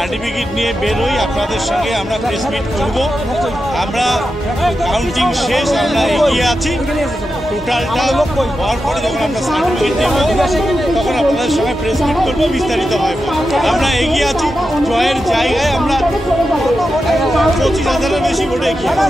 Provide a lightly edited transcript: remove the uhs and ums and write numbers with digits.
Certificate নিয়ে বেরোই, আপনাদের সঙ্গে আমরা প্রেস মিট করব। আমরা কাউন্টিং শেষ, আমরা এগিয়ে আছি। টোটালটা হওয়ার পরে যখন আমরা সার্টিফিকেট নেব তখন আপনাদের সঙ্গে প্রেস মিট করবো, বিস্তারিত হয়। আমরা এগিয়ে আছি, জয়ের জায়গায় আমরা 25,000-এর বেশি ভোটে এগিয়ে আছি।